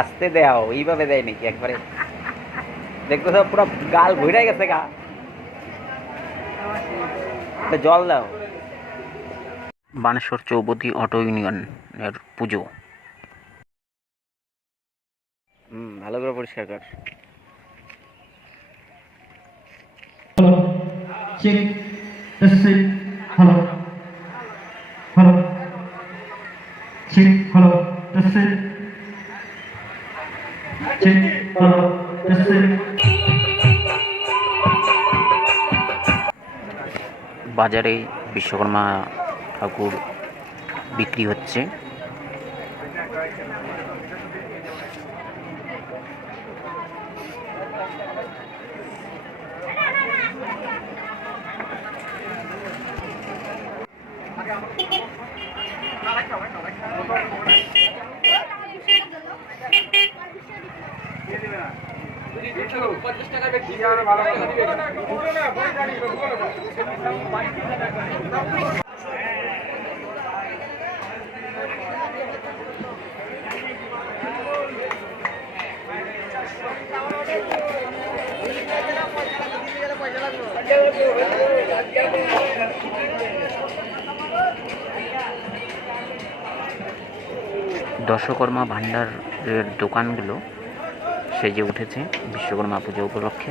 আসতে দেও এইভাবে দেয় নাকি একবারে? দেখতে সব পুরো গাল ভরে গেছে গা। জল দাও। বানেশ্বর চৌপতি অটো ইউনিয়ন এর পুজো। হুম ভালো করে পরিষ্কার কর। Check testing বাজারে বিশ্বকর্মা ঠাকুর বিক্রি হচ্ছে দশকর্মা ভাণ্ডারের দোকানগুলো সেজে উঠেছে বিশ্বকর্মা পুজো উপলক্ষে।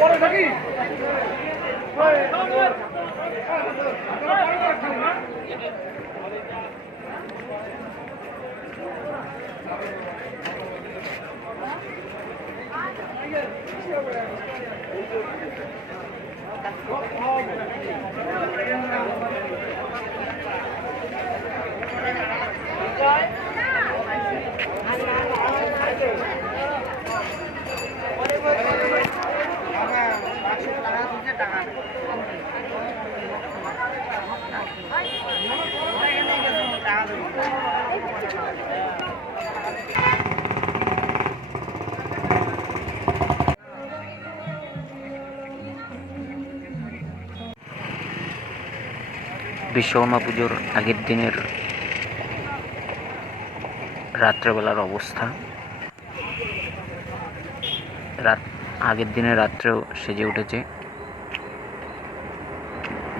পরে থাকি What problem? বিশ্বকর্মা পুজোর আগের দিনের রাত্রেবেলার অবস্থা। রাত আগের দিনের রাত্রেও সেজে উঠেছে।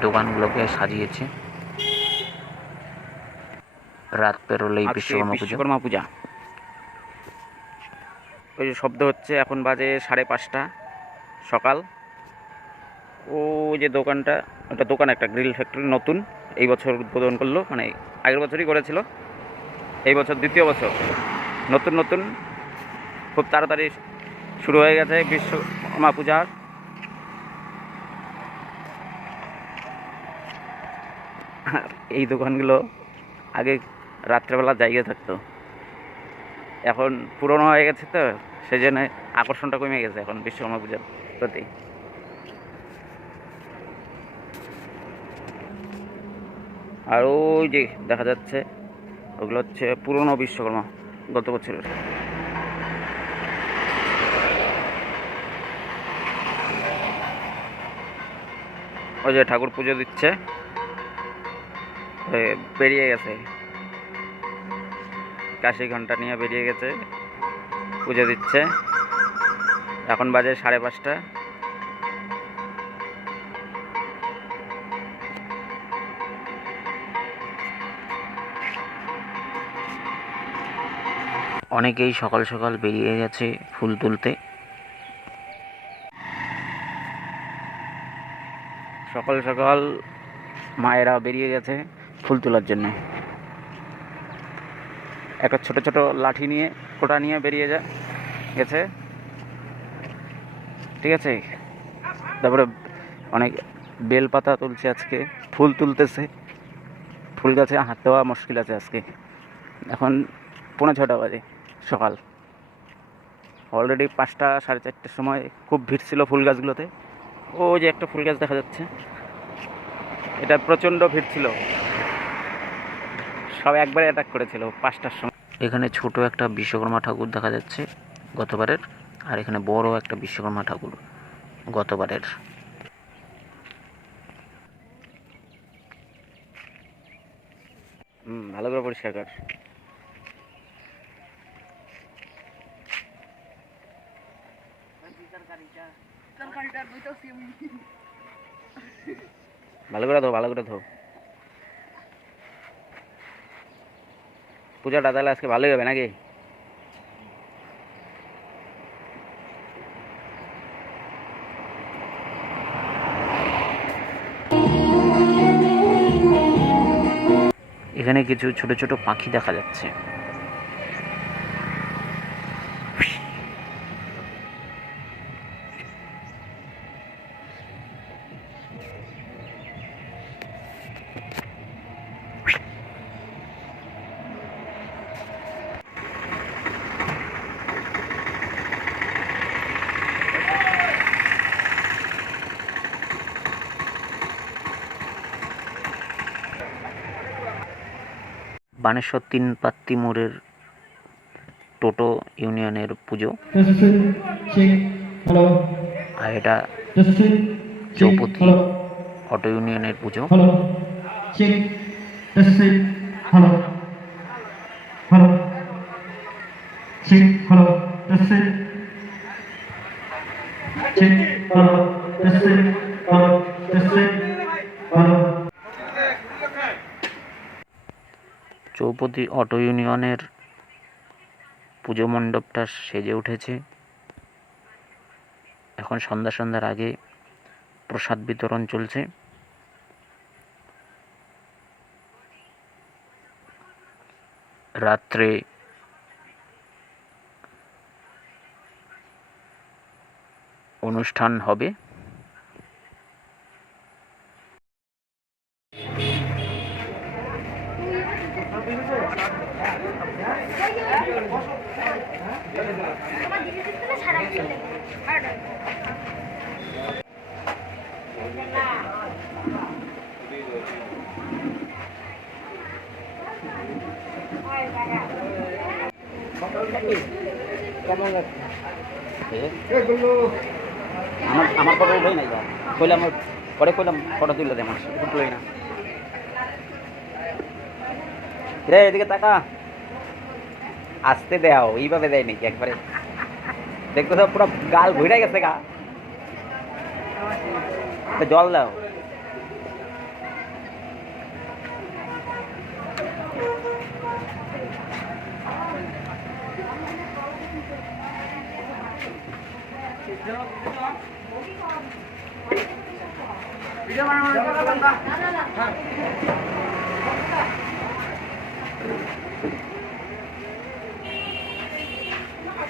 দোকানগুলোকে সাজিয়েছে। রাত পেরোলেই বিশ্বকর্মা পুজো। বিশ্বকর্মা পূজা। ওই যে শব্দ হচ্ছে এখন বাজে সাড়ে পাঁচটা সকাল। ও যে দোকানটা ওটা দোকান একটা গ্রিল ফ্যাক্টরি নতুন এই বছর উদ্বোধন করল মানে আগের বছরই করেছিল। এই বছর দ্বিতীয় বছর। নতুন নতুন খুব তাড়াতাড়ি শুরু হয়ে গেছে বিশ্বকর্মা পূজার। এই দোকানগুলো আগে রাত্রেবেলা জায়গা থাকতো। এখন পুরনো হয়ে গেছে তো সেই জন্য আকর্ষণটা কমে গেছে এখন বিশ্বকর্মা পূজার প্রতি। আর ওই যে দেখা যাচ্ছে, ওগুলো হচ্ছে পুরনো বিশ্বকর্মা গত বছরের। ওই যে ঠাকুর পুজো দিচ্ছে। বেরিয়ে গেছে। কাশি ঘণ্টা নিয়ে বেরিয়ে গেছে, পুজো দিচ্ছে। এখন বাজে সাড়ে পাঁচটা। অনেকেই সকাল সকাল বেরিয়ে গেছে ফুল তুলতে। সকাল সকাল মায়েরা বেরিয়ে গেছে ফুল তোলার জন্য। একটা ছোট ছোট লাঠি নিয়ে, কোটা নিয়ে বেরিয়ে যা গেছে। ঠিক আছে? তারপরে অনেক বেলপাতা তুলছে আজকে। ফুল তুলতেছে। ফুল গাছে হাত দেওয়া মুশকিল আছে আজকে। এখন পৌনে ছটা বাজে সকাল। অলরেডি পাঁচটা সাড়ে চারটের সময় খুব ভিড় ছিল ফুল গাছগুলোতে। ও যে একটা ফুল গাছ দেখা যাচ্ছে। এটা প্রচণ্ড ভিড় ছিল। সব একবারে অ্যাটাক করেছিল পাঁচটার সময়। এখানে ছোট একটা বিশ্বকর্মা ঠাকুর দেখা যাচ্ছে গতবারের আর এখানে বড় একটা বিশ্বকর্মা ঠাকুর গতবারের। হুম ভালো করে পরিষ্কার কর। ভালো করে ধো, ভালো করে ধো। পূজাটা তাহলে আজকে ভালোই হবে নাকি? এখানে কিছু ছোট ছোট পাখি দেখা যাচ্ছে। বানেশ্বর তিন পাত্তি মোড়ের টোটো ইউনিয়নের পুজো. আর এটা চৌপতি। অটো ইউনিয়নের পুজো Hello. Check, চৌপতি অটো ইউনিয়নের পুজো মণ্ডপটা সেজে উঠেছে। এখন সন্ধ্যা সন্ধ্যার আগে প্রসাদ বিতরণ চলছে। রাত্রে অনুষ্ঠান হবে। আমার ফটো উঠেই নাই কইলাম, পরে কইলাম ফটো তুলে দে আমার ফটো না। রে, এদিকে তাকা। আসতে দেও, এইভাবে দেয় নাকি একবারে? দেখতে তো পুরো গাল ঘুরে গেছে গা। একটা জল দাও।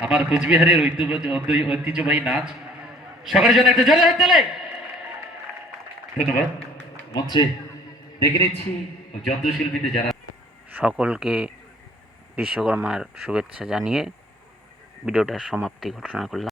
আমার কোচবিহারের ঐতিহ্য- ঐতিহ্য- ঐতিহ্যবাহী নাচ। সকলের জন্য একটা জলে হাত ধন্যবাদ। মঞ্চে দেখে নিচ্ছি যন্ত্রশিল্পীতে যারা সকলকে বিশ্বকর্মার শুভেচ্ছা জানিয়ে ভিডিওটার সমাপ্তি ঘটনা করলাম।